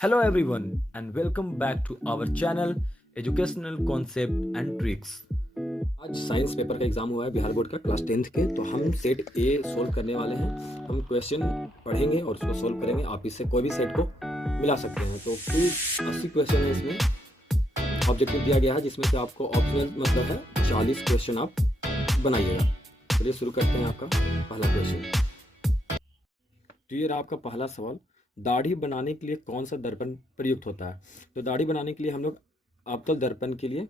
Hello everyone and welcome back to our channel Educational Concept and Tricks। आज science paper का exam हुआ है Bihar board का class 10th के। तो हम सेट ए सोल्व करने वाले हैं। हम क्वेश्चन पढ़ेंगे और उसको सोल्व करेंगे। आप इससे कोई भी सेट को मिला सकते हैं। तो कुल 80 क्वेश्चन है इसमें ऑब्जेक्टिव दिया गया है, जिसमें से आपको ऑप्शनल मतलब है 40 क्वेश्चन आप बनाइएगा। चलिए शुरू करते हैं आपका पहला क्वेश्चन। तो ये रहा आपका पहला सवाल, दाढ़ी बनाने के लिए कौन सा दर्पण प्रयुक्त होता है। तो दाढ़ी बनाने के लिए हम लोग अवतल दर्पण के लिए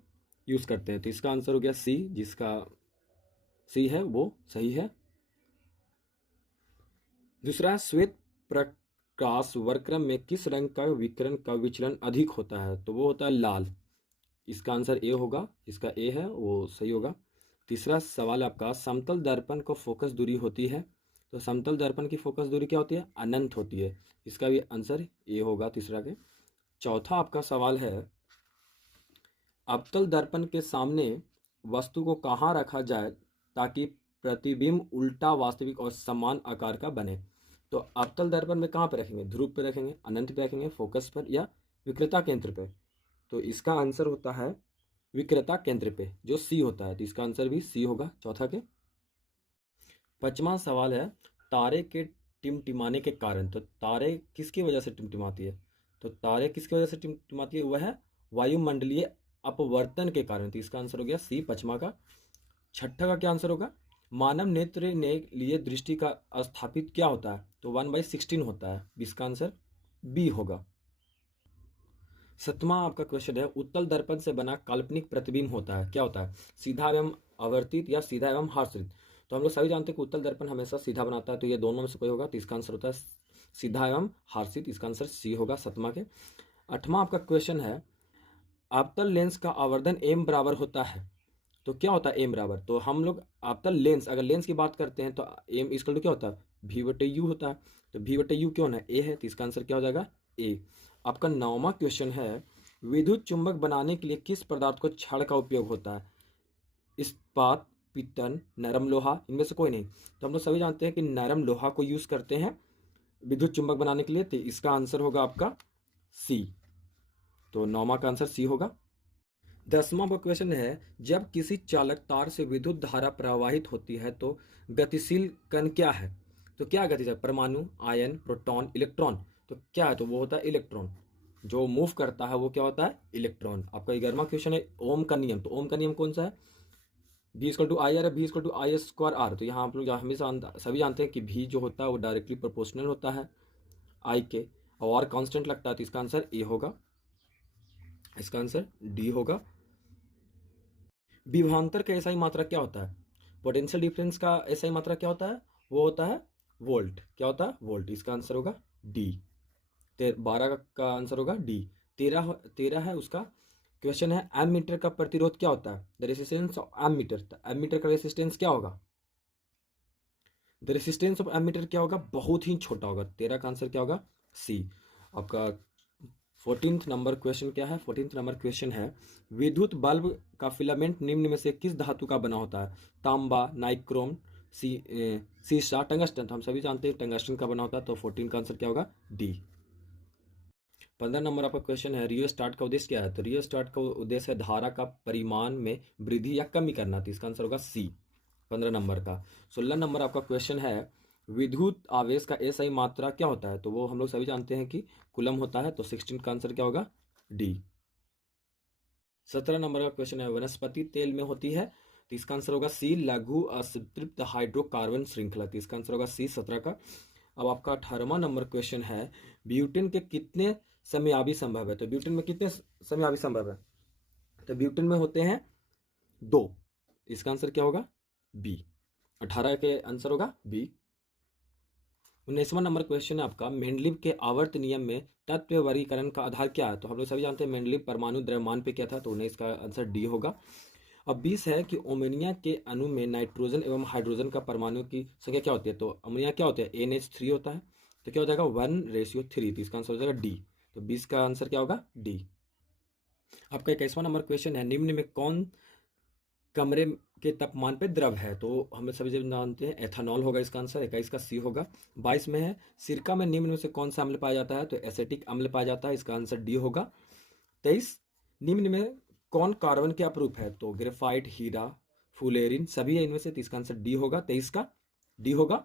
यूज़ करते हैं। तो इसका आंसर हो गया सी, जिसका सी है वो सही है। दूसरा, श्वेत प्रकाश वर्क्रम में किस रंग का विकिरण का विचलन अधिक होता है। तो वो होता है लाल। इसका आंसर ए होगा, इसका ए है वो सही होगा। तीसरा सवाल आपका, समतल दर्पण को फोकस दूरी होती है। तो समतल दर्पण की फोकस दूरी क्या होती है, अनंत होती है। इसका भी आंसर ए होगा तीसरा के। चौथा आपका सवाल है, अवतल दर्पण के सामने वस्तु को कहाँ रखा जाए ताकि प्रतिबिंब उल्टा वास्तविक और समान आकार का बने। तो अवतल दर्पण में कहाँ पर रखेंगे, ध्रुव पर रखेंगे, अनंत पे रखेंगे, फोकस पर या विक्रेता केंद्र पे। तो इसका आंसर होता है विक्रेता केंद्र पे, जो सी होता है। तो इसका आंसर भी सी होगा चौथा के। पांचवा सवाल है, तारे के टिमटिमाने के कारण। तो तारे किसकी वजह से टिमटिमाती है। तो तारे किसकी वजह से टिमटिमाती है, वह है वायुमंडलीय अपवर्तन के कारण। तो इसका आंसर हो गया सी पांचवा का। छठा का क्या आंसर होगा, मानव नेत्र ने लिए दृष्टि का स्थापित क्या होता है। तो 1/16 होता है। इसका आंसर बी होगा। सतवां आपका क्वेश्चन है, उत्तल दर्पण से बना काल्पनिक प्रतिबिंब होता है, क्या होता है, सीधा एवं आवर्तित या सीधा एवं हार्षित। तो हम लोग सभी जानते हैं कि उत्तल दर्पण हमेशा सीधा बनाता है। तो ये दोनों में से कोई होगा। तो इसका आंसर होता है सीधा एवं हार्षित। इसका आंसर सी होगा सतमा के। आठवां आपका क्वेश्चन है, अवतल लेंस का आवर्धन एम बराबर होता है। तो क्या होता है एम बराबर। तो हम लोग अवतल लेंस, अगर लेंस की बात करते हैं तो एम इक्वल टू क्या होता है, भी बटे यू होता है। तो भी बटे यू क्यों है, ए है। तो इसका आंसर क्या हो जाएगा, ए। आपका 9वां क्वेश्चन है, विद्युत चुंबक बनाने के लिए किस पदार्थ को छड़ का उपयोग होता है। इस्पात, पित्तन, नरम लोहा, इनमें से कोई नहीं। तो हम लोग सभी जानते हैं कि नरम लोहा को यूज करते हैं विद्युत चुंबक बनाने के लिए। तो इसका आंसर होगा आपका सी। तो 9वां का आंसर सी होगा। 10वां क्वेश्चन है, जब किसी चालक तार से विद्युत धारा प्रवाहित होती है तो गतिशील कण क्या है। तो क्या गतिशील, परमाणु, आयन, प्रोटॉन, इलेक्ट्रॉन। तो क्या है, तो वो होता है इलेक्ट्रॉन। जो मूव करता है वो क्या होता है, इलेक्ट्रॉन। आपका 11वां क्वेश्चन है, ओम का नियम। तो ओम का नियम कौन सा है, भी इक्वल टू आई आर है, भी equal to I square R. तो यहाँ आप लोग हमेशा सभी जानते हैं कि भी जो होता है वो डायरेक्टली प्रोपोर्शनल होता है आई के, और कांस्टेंट लगता है। तो इसका आंसर ए होगा, इसका आंसर डी होगा। विभवांतर का एसआई मात्रा क्या होता है, पोटेंशियल डिफरेंस का एसआई मात्रा क्या होता है, वो होता है वोल्ट। क्या होता है, वोल्ट। इसका आंसर होगा डी। 12 का आंसर होगा डी। 13 है उसका क्वेश्चन है, एम मीटर का प्रतिरोध क्या होता है, the resistance of M meter. M meter का रेसिस्टेंस क्या होगा, द रेसिस्टेंस ऑफ एमीटर क्या होगा, बहुत ही छोटा होगा। 13 का आंसर क्या होगा, सी। आपका 14th नंबर क्वेश्चन क्या है, 14th नंबर क्वेश्चन है, विद्युत बल्ब का फिलामेंट निम्न में से किस धातु का बना होता है, तांबा, नाइक्रोम, सीसा, टंगस्टन। तो हम सभी जानते हैं टंगस्टन का बना होता है। तो 14 का आंसर क्या होगा, डी। 15 नंबर आपका क्वेश्चन है, रियो स्टार्ट का उद्देश्य क्या है। तो रियो स्टार्ट का उद्देश्य है धारा का परिमाण में वृद्धि या कमी करना। तो इसका आंसर होगा सी 15 नंबर का। 16 नंबर आपका क्वेश्चन है, विद्युत आवेश का एसआई मात्रा क्या होता है। तो वो हम लोग सभी जानते हैं कि कूलम होता है। तो 16 का आंसर क्या होगा, डी। 17 नंबर का क्वेश्चन है, वनस्पति तेल में होती है। तो इसका आंसर होगा सी, लघु असंतृप्त हाइड्रोकार्बन श्रृंखला। तो इसका आंसर होगा सी 17 का। अब आपका 18वां नंबर क्वेश्चन है, ब्यूटेन के कितने समयाभी संभव है। तो ब्यूटेन में कितने समयाभी संभव है। तो ब्यूटेन में होते हैं 2। इसका आंसर क्या होगा, बी। 18 के आंसर होगा बी। 19वां नंबर क्वेश्चन है आपका, मेंडलीव के आवर्त नियम में तत्व वर्गीकरण का आधार क्या है। तो हम लोग सभी जानते हैं मेंडलीव परमाणु द्रव्यमान पे क्या था। तो 19 का आंसर डी होगा। अब 20 है कि अमोनिया के अणु में नाइट्रोजन एवं हाइड्रोजन का परमाणु की संख्या क्या होती है। तो अमोनिया क्या होता है, NH3 होता है। तो क्या हो जाएगा, 1:3। तो इसका आंसर हो जाएगा डी। तो 20 का आंसर क्या होगा, डी। आपका 21वां नंबर क्वेश्चन है, निम्न में कौन कमरे के तापमान पे द्रव है, तो हम सभी जब जानते हैं एथेनॉल होगा इसका आंसर, 21 का सी होगा। 22 में है सिरका में निम्न में से कौन सा अम्ल पाया जाता है, तो एसिटिक अम्ल पाया जाता है, इसका आंसर डी होगा। 23 निम्न में कौन कार्बन के अपरूप है, तो ग्रेफाइट, हीरा, फुलेरिन सभी है इनमें से, तो इसका आंसर डी होगा, 23 का डी होगा।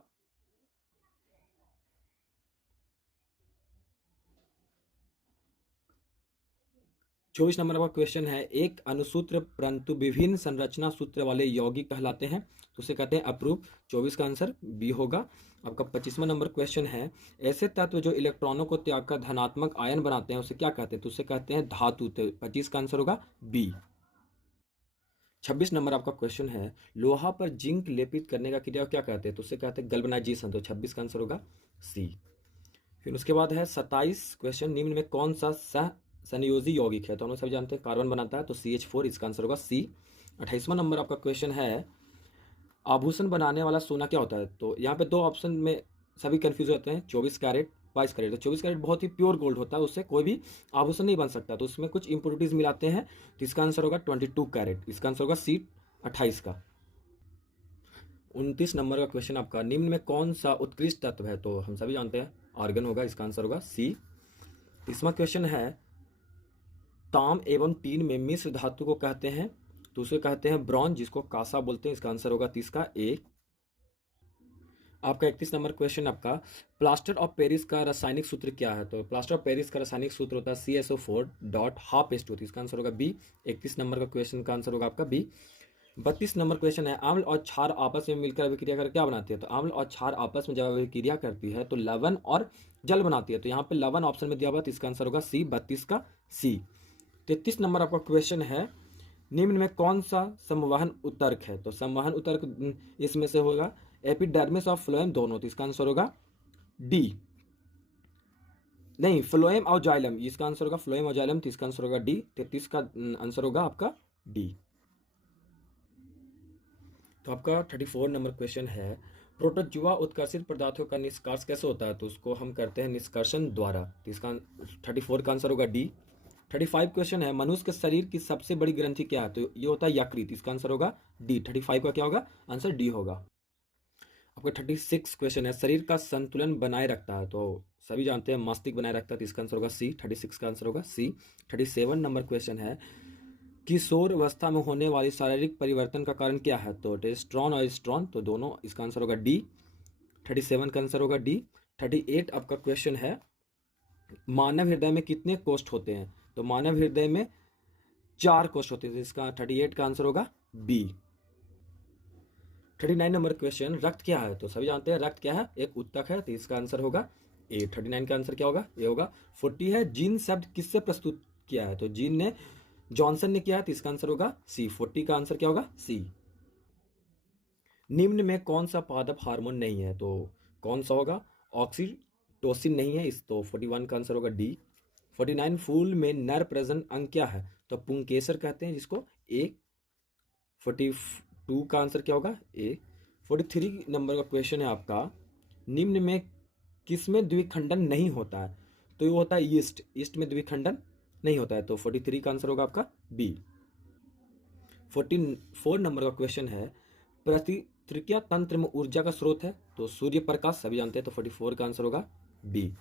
चौबीस नंबर का क्वेश्चन है, एक अनुसूत्र परंतु विभिन्न संरचना सूत्र वाले यौगिक कहलाते हैं, तो उसे कहते हैं अप्रूप। 24 का आंसर बी होगा। आपका 25वां नंबर क्वेश्चन है, ऐसे तत्व जो इलेक्ट्रॉनों को त्याग कर धनात्मक आयन बनाते हैं उसे क्या कहते हैं, तो उसे कहते हैं धातु, तो 25 का आंसर होगा बी। 26 नंबर आपका क्वेश्चन है, लोहा पर जिंक लेपित करने का क्रिया को क्या कहते हैं, तो उसे कहते हैं गैल्वेनाइजेशन, तो 26 का आंसर होगा सी। फिर उसके बाद है 27 क्वेश्चन, निम्न में कौन सा सह संयोजी यौगिक है, तो हम लोग सभी जानते हैं कार्बन बनाता है, तो CH4, इसका आंसर होगा सी। 28वां नंबर आपका क्वेश्चन है, आभूषण बनाने वाला सोना क्या होता है, तो यहाँ पे दो ऑप्शन में सभी कंफ्यूज होते हैं, 24 कैरेट 22 कैरेट। तो 24 कैरेट बहुत ही प्योर गोल्ड होता है, उससे कोई भी आभूषण नहीं बन सकता, तो उसमें कुछ इंप्योरिटीज मिलाते हैं, तो इसका आंसर होगा 22 कैरेट, इसका आंसर होगा सी 28 का। 29 नंबर का क्वेश्चन आपका, निम्न में कौन सा उत्कृष्ट तत्व है, तो हम सभी जानते हैं आर्गन होगा, इसका आंसर होगा सी। 30वां क्वेश्चन है, ताम एवं टीन में मिश्र धातु को कहते हैं, तो उसे कहते हैं ब्रॉन्ज, जिसको कांसा बोलते हैं, इसका आंसर होगा 30 का ए। आपका 31 नंबर क्वेश्चन आपका, प्लास्टर ऑफ पेरिस का रासायनिक सूत्र क्या है, तो प्लास्टर ऑफ पेरिस का रासायनिक सूत्र होता है CSO4 डॉट हाफ H2, इसका आंसर होगा बी। 31 नंबर का क्वेश्चन का आंसर होगा आपका बी। 32 नंबर क्वेश्चन है, अम्ल और क्षार आपस में मिलकर अभिक्रिया कर क्या बनाती है, तो अम्ल और क्षार आपस में जब अभिक्रिया करती है तो लवण और जल बनाती है, तो यहाँ पे लवण ऑप्शन में दिया हुआ, तो इसका आंसर होगा सी, 32 का सी। 33 नंबर आपका क्वेश्चन है, निम्न में कौन सा संवहन उतर्क है, तो संवहन उतर्क इसमें से होगा एपिडर्मिस और फ्लोएम दोनों, तो इसका आंसर होगा डी, नहीं फ्लोएम और जाइलम, इसका आंसर होगा फ्लोएम और जाइलम, तो इसका आंसर होगा डी। 33 का आंसर होगा आपका डी। तो आपका 34 नंबर क्वेश्चन है, प्रोटोजुआ उत्कर्षित पदार्थों का निष्कर्ष कैसे होता है, तो उसको हम करते हैं निष्कर्षण द्वारा, तो इसका 34 का आंसर होगा डी। 35 क्वेश्चन है, मनुष्य के शरीर की सबसे बड़ी ग्रंथि क्या है, तो ये होता है यकृत, इसका आंसर होगा डी। 35 का क्या होगा आंसर, डी होगा। आपका 36 क्वेश्चन है, शरीर का संतुलन बनाए रखता है, तो सभी जानते हैं मस्तिष्क बनाए रखता है, तो इसका आंसर होगा सी। 36 का आंसर होगा सी। 37 नंबर क्वेश्चन है, किशोर अवस्था में होने वाली शारीरिक परिवर्तन का कारण क्या है, तो टेस्टोस्टेरोन और एस्ट्रोन, तो दोनों, इसका आंसर होगा डी। 37 का आंसर होगा डी। 38 आपका क्वेश्चन है, मानव हृदय में कितने कोष्ठ होते हैं, तो मानव हृदय में 4 कोष्ठ होते हैं, इसका 38 का आंसर होगा बी। 39 नंबर क्वेश्चन, रक्त क्या है, तो सभी जानते हैं रक्त क्या है, एक ऊतक है, तो इसका आंसर होगा ए। 39 का आंसर क्या होगा, ए होगा। 40 है, जीन शब्द किससे प्रस्तुत किया है, तो जीन ने जॉनसन ने किया है, तो इसका आंसर होगा सी। 40 का आंसर क्या होगा सी। निम्न में कौन सा पादप हार्मोन नहीं है, तो कौन सा होगा, ऑक्सीटोसिन नहीं है, इस तो 41 का आंसर होगा डी। 49 फूल में नर प्रजनन अंग क्या है, तो पुंकेसर कहते हैं जिसको, ए। 42 का आंसर क्या होगा ए। 43 नंबर का क्वेश्चन है आपका, निम्न में किसमें द्विखंडन नहीं होता है, तो ये होता है ईस्ट, ईस्ट में द्विखंडन नहीं होता है, तो 43 का आंसर होगा आपका बी। 44 नंबर का क्वेश्चन है, प्रतिक्रिया तंत्र में ऊर्जा का स्रोत है, तो सूर्य प्रकाश, सभी जानते हैं, तो 44 का आंसर होगा बी।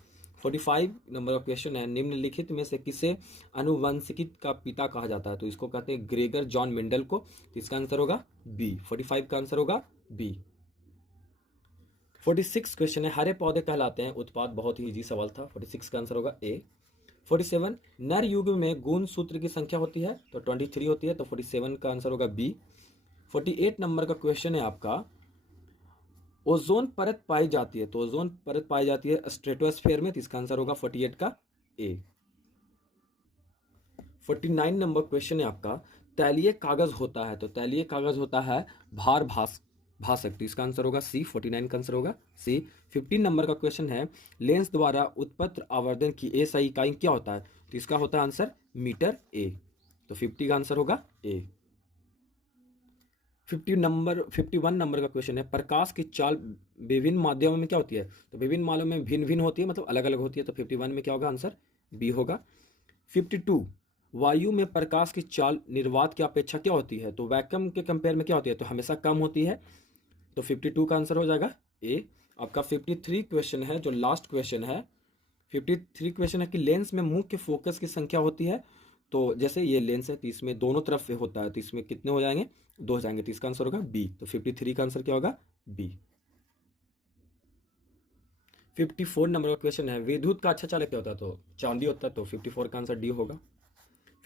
45 नंबर का क्वेश्चन है, निम्नलिखित में से किसे आनुवंशिकी का पिता कहा जाता है, तो इसको कहते हैं ग्रेगर जॉन मेंडल को, तो इसका आंसर होगा बी। 45 का आंसर होगा बी। 46 क्वेश्चन है, हरे पौधे कहलाते हैं उत्पाद, बहुत ही इजी सवाल था, 46 का आंसर होगा ए। 47 नर युग में गुण सूत्र की संख्या होती है, तो 23 होती है, तो 47 का आंसर होगा बी। 48 नंबर का क्वेश्चन है आपका, ओजोन परत पाई जाती है, तो ओजोन परत पाई जाती है स्ट्रेटोस्फेयर में, तो इसका आंसर होगा 48 का ए। 49 नंबर क्वेश्चन है आपका, तैलीय कागज होता है, तो तैलीय कागज होता है भार भाषक, तो इसका आंसर होगा सी। 49 का आंसर होगा सी। 15 नंबर का क्वेश्चन है, लेंस द्वारा उत्पन्न आवर्धन की एसआई इकाई क्या होता है, तो इसका होता है आंसर मीटर ए, तो 50 का आंसर होगा ए। 51 नंबर का क्वेश्चन है, प्रकाश की चाल विभिन्न माध्यमों में क्या होती है, तो विभिन्न माध्यमों में भिन्न भिन्न होती है, मतलब अलग अलग होती है, तो 51 में क्या होगा आंसर बी होगा। 52 वायु में प्रकाश की चाल निर्वात की अपेक्षा क्या होती है? तो वैक्यूम के कंपेयर में क्या होती है? तो हमेशा कम होती है। तो 52 का आंसर हो जाएगा ए। आपका 53 क्वेश्चन है, जो लास्ट क्वेश्चन है। 53 क्वेश्चन है कि लेंस में मुख्य फोकस की संख्या होती है। तो जैसे ये लेंस है तो इसमें दोनों तरफ से होता है, तो इसमें कितने हो जाएंगे? 2 हो जाएंगे, तो इसका आंसर होगा बी। तो 53 का आंसर क्या होगा? बी। 54 नंबर का क्वेश्चन है, विद्युत का अच्छा चालक क्या होता है? तो चांदी होता है, तो 54 का आंसर डी होगा।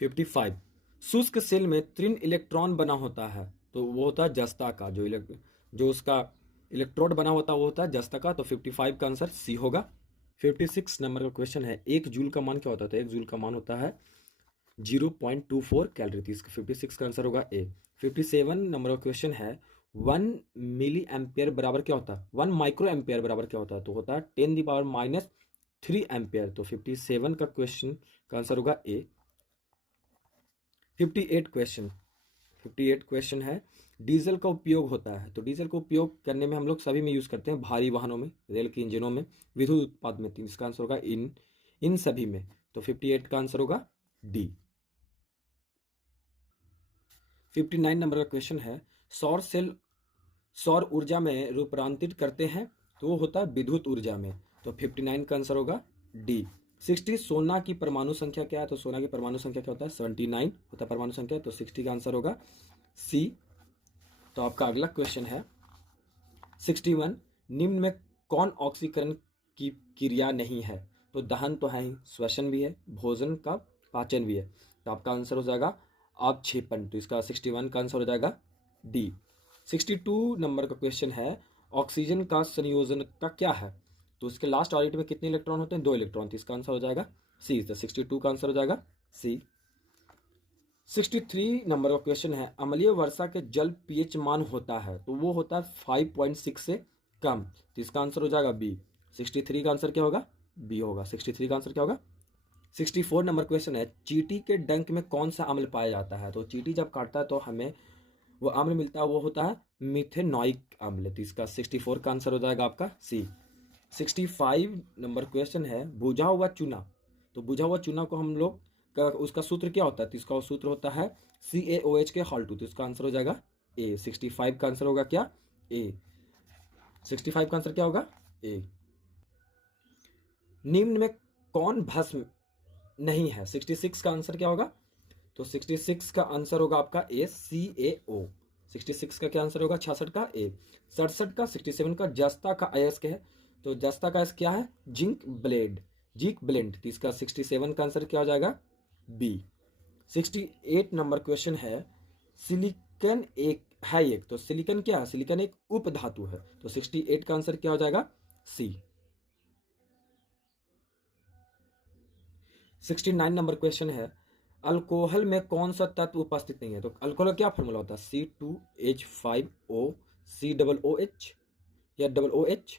55, शुष्क सेल में त्रिन इलेक्ट्रॉन बना होता है, तो वो होता है जस्ता का। जो उसका इलेक्ट्रोड बना होता है वो होता है जस्ता का। तो 55 का आंसर सी होगा। 56 नंबर का क्वेश्चन है, एक जूल का मान क्या होता है? तो एक जूल का मान होता है 0.24 कैलोरी। तो इसका 56 का आंसर होगा ए। 57 नंबर का क्वेश्चन है, 1 मिली एम्पियर बराबर क्या होता है? 1 माइक्रो एम्पियर बराबर क्या होता है? तो होता है 10⁻³ एम्पियर। तो 57 का क्वेश्चन का आंसर होगा ए। 58 क्वेश्चन है, डीजल का उपयोग होता है। तो डीजल का उपयोग करने में हम लोग सभी में यूज करते हैं, भारी वाहनों में, रेल के इंजनों में, विद्युत उत्पाद में। तो इसका आंसर होगा इन सभी में। तो 58 का आंसर होगा डी। 59 नंबर का क्वेश्चन है, सौर सेल सौर ऊर्जा में रूपांतरित करते हैं, तो वो होता है विद्युत ऊर्जा में। तो 59 का आंसर होगा डी। 60, सोना की परमाणु संख्या क्या है? तो सोना की परमाणु संख्या क्या होता है? 79 होता है परमाणु संख्या। तो 60 का आंसर होगा सी। तो आपका अगला क्वेश्चन है 61, निम्न में कौन ऑक्सीकरण की क्रिया नहीं है? तो दहन तो है ही, श्वसन भी है, भोजन का पाचन भी है। तो आपका आंसर हो जाएगा अवक्षेपण। तो इसका 61 का आंसर हो जाएगा डी। 62 नंबर का क्वेश्चन है, ऑक्सीजन का संयोजन का क्या है? तो इसके लास्ट ऑर्बिट में कितने इलेक्ट्रॉन होते हैं? 2 इलेक्ट्रॉन। तो इसका आंसर हो जाएगा सी। तो 62 का आंसर हो जाएगा सी। 63 नंबर का क्वेश्चन है, अम्लीय वर्षा के जल पीएच मान होता है, तो वो होता है 5.6 से कम। तो इसका आंसर हो जाएगा बी। 63 का आंसर क्या होगा? बी होगा। 63 का आंसर क्या होगा? 64 नंबर क्वेश्चन है, चींटी के डंक में कौन सा अम्ल पाया जाता है? तो चींटी जब काटता है तो हमें वो अम्ल मिलता है, वो होता है मिथेनॉइक अम्ल। तो इसका 64 का आंसर हो जाएगा आपका सी। 65 नंबर क्वेश्चन है, बुझा हुआ चूना। तो बुझा हुआ चूना को हम लोग उसका सूत्र क्या होता है? तो इसका सूत्र होता है CaOH के हॉल 2। तो इसका आंसर हो जाएगा ए। 65 का आंसर होगा क्या? ए। 65 का आंसर क्या होगा? ए। निम्न में कौन भस्म नहीं है? 66 का आंसर क्या होगा? तो 66 का आंसर होगा आपका ए, CaO। 66 का क्या आंसर होगा? 66 का ए। 67 का 67 का जस्ता का अयस्क है। तो जस्ता का अयस्क क्या है? Zinc blende. तो इसका 67 का आंसर क्या हो जाएगा? बी। 68 नंबर क्वेश्चन है, सिलिकन एक। तो सिलिकन क्या है? सिलिकन एक उप धातु है। तो 68 का आंसर क्या हो जाएगा? सी। 69 नंबर क्वेश्चन है, अल्कोहल में कौन सा तत्व उपस्थित नहीं है? तो अल्कोहल का क्या फॉर्मूला होता है? C2H5O COOH या OOH।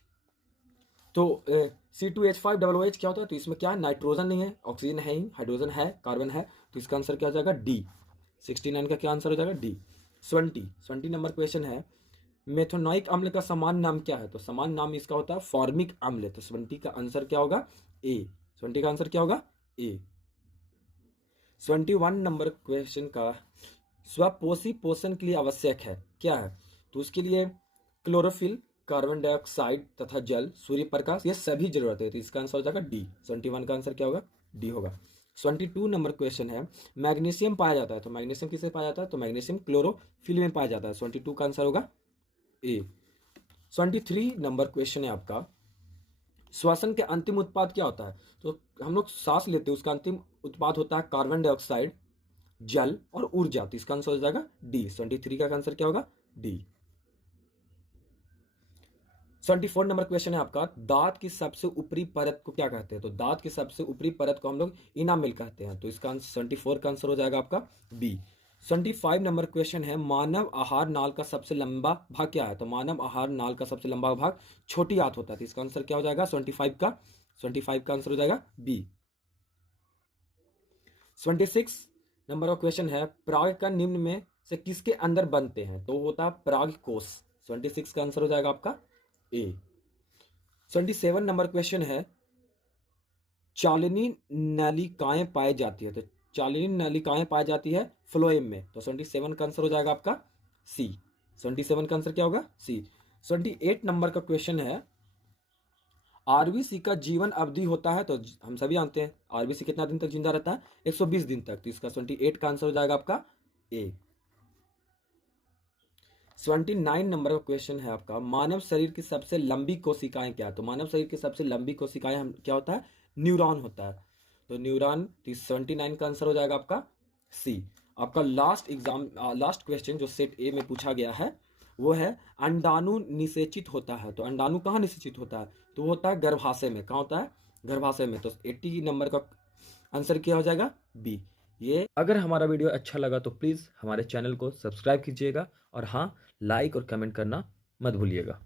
तो C2H5OOH क्या होता है? तो इसमें क्या है? नाइट्रोजन नहीं है, ऑक्सीजन है ही, हाइड्रोजन है, कार्बन है। तो इसका आंसर क्या हो जाएगा? डी। 69 का क्या आंसर हो जाएगा? डी। 20 नंबर क्वेश्चन है, मेथोनोइक अम्ल का समान नाम क्या है? तो समान नाम इसका होता है फॉर्मिक अम्ल। तो 20 का आंसर क्या होगा? ए। 20 का आंसर क्या होगा? ए। 21 नंबर क्वेश्चन का, स्वपोषी पोषण के लिए आवश्यक है क्या है? तो उसके लिए क्लोरोफिल, कार्बन डाइऑक्साइड तथा जल, सूर्य प्रकाश, ये सभी जरूरत है। तो इसका आंसर हो जाएगा डी। 21 का आंसर क्या होगा? डी होगा। 22 नंबर क्वेश्चन है, मैग्नीशियम पाया जाता है। तो मैग्नीशियम किसे पाया जाता है? तो मैग्नीशियम क्लोरोफिल में पाया जाता है। 22 का आंसर होगा ए। 23 नंबर क्वेश्चन है आपका, श्वसन के अंतिम उत्पाद क्या होता है? तो हम लोग सांस लेते हैं, उसका अंतिम उत्पाद होता है कार्बन डाइऑक्साइड, जल और ऊर्जा। तो इसका आंसर हो जाएगा डी। 23 का आंसर क्या होगा? डी। 24 नंबर क्वेश्चन है आपका, दांत की सबसे ऊपरी परत को क्या कहते हैं? तो दांत की सबसे ऊपरी परत को हम लोग इनामिल कहते हैं। तो इसका आंसर 24 का आंसर हो जाएगा आपका बी। 25 नंबर क्वेश्चन है, मानव आहार नाल का सबसे लंबा भाग क्या है? तो मानव आहार नाल का सबसे लंबा भाग छोटी आंत होता है। तो इसका आंसर क्या हो जाएगा? 25 का आंसर हो जाएगा बी। 26 नंबर का क्वेश्चन है, प्राग का निम्न में से किसके अंदर बनते हैं? तो होता है प्राग कोश। 26 का आंसर हो जाएगा आपका ए। 27 नंबर क्वेश्चन है, चालनी नलिकाएं पाई जाती है। तो चालनीय नलिकाएं पाई जाती है फ्लोएम में। तो 77 का आंसर हो जाएगा आपका सी। 77 का आंसर क्या होगा? सी। 28 नंबर का क्वेश्चन है, आरबीसी का जीवन अवधि होता है, तो हम सभी जानते हैं आरबीसी कितना दिन तक जिंदा रहता है? 120 दिन तक। तो इसका 28 का आंसर हो जाएगा आपका ए। 29 नंबर का क्वेश्चन है आपका, मानव शरीर की सबसे लंबी कोशिकाएं क्या? तो मानव शरीर की सबसे लंबी कोशिकाएं हम क्या होता है? न्यूरॉन होता है। तो न्यूरॉन 79 का आंसर हो जाएगा आपका सी। आपका लास्ट क्वेश्चन जो सेट ए में पूछा गया है वो है, अंडाणु निषेचित होता है। तो अंडाणु कहाँ निषेचित होता है? तो वो होता है गर्भाशय में। कहाँ होता है? गर्भाशय में। तो 80 नंबर का आंसर क्या हो जाएगा? बी। ये अगर हमारा वीडियो अच्छा लगा तो प्लीज़ हमारे चैनल को सब्सक्राइब कीजिएगा और हाँ, लाइक और कमेंट करना मत भूलिएगा।